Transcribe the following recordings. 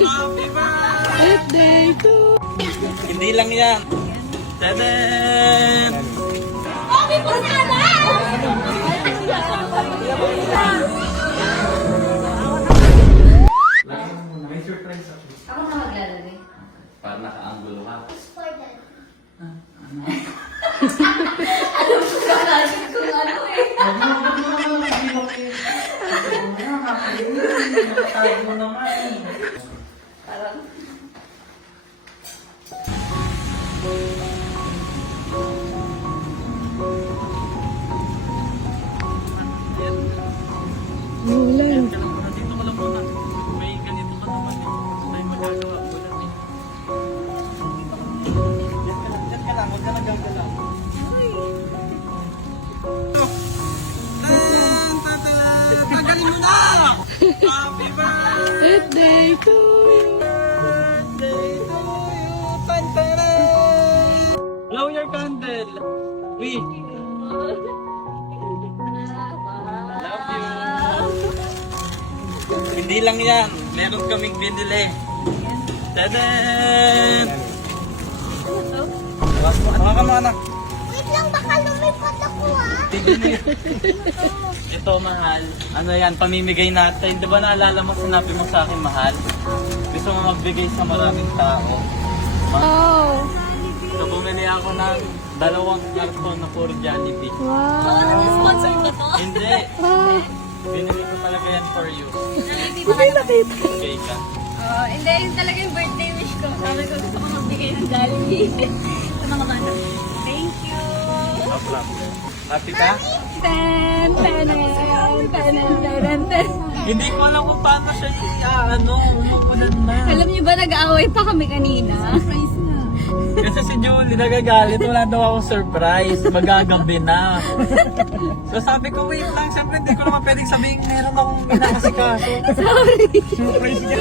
Happy birthday to... Hindi lang yan. Tadaan! Happy birthday! May surprise ako. Ako na maglalagay. Para naka-angulo ka. Alam ko na natin kung ano eh. Parang... Ulan. Dito ko lang muna. May ganito ka naman eh. May magagawa ko lang eh. Diyan ka lang. Huwag ka nagagalaw. Tagalin mo na! Happy birthday to you! Birthday to you! Tantanan! Blow your candle! We! Love you! Hindi lang yan. Meron kaming binili. Tadaan! Mga ka mga anak. Wait lang, baka lumipad ako ah. Ito mahal. Ano yan, pamimigay natin. Di ba naalala mo, sinabi mo sa akin mahal? Gusto mo magbigay sa maraming tao. Oh, So bumili ako ng 2 karton na puro Jollibee. wow. Sponsor ko to. Hindi. Ah, Binili ko talaga yan for you. Hindi ba kayo Okay ka. hindi, yun talaga yung birthday wish ko. Sabi ko gusto ko magbigay ng Jollibee sa mga bata. Thank you! No problem. Happy ka? Ten, ten, ten, ten, ten. Hindi ko alam kung paano siya umuulan na. Alam niyo ba, nag-aaway pa kami kanina? Surprise na. Kasi si Julie nagagalit, wala daw ako surprise, magagabi na. So sabi ko, wait lang, siyempre hindi ko naman pwedeng sabihin meron akong inakasikaso. Sorry. Surprise niya.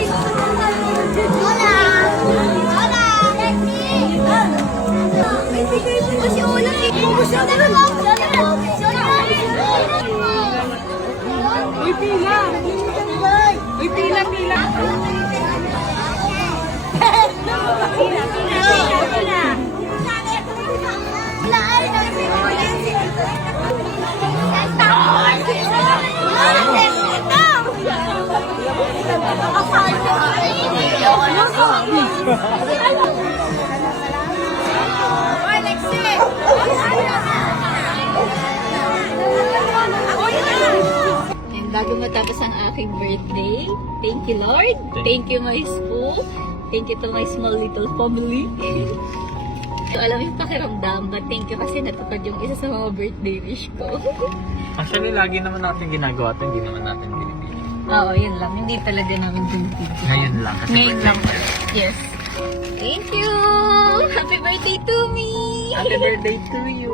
Hola! Hola! Ay, bigay mo ko si Ola. Gusto na lang. uy, pila. Uy, pila, pila. And bago matapos ang aking birthday, thank you Lord, thank you my school, thank you to my small little family. So alam yung pakiramdam, but thank you kasi natupad yung isa sa mga birthday wish ko. Actually, lagi naman natin ginagawa ito, hindi naman natin binibili. Oo, yun lang. Hindi talaga namin binibigyan. Ngayon lang. Kasi Ngayon lang. birthday. Yes. Thank you! Happy birthday to me! Happy birthday to you!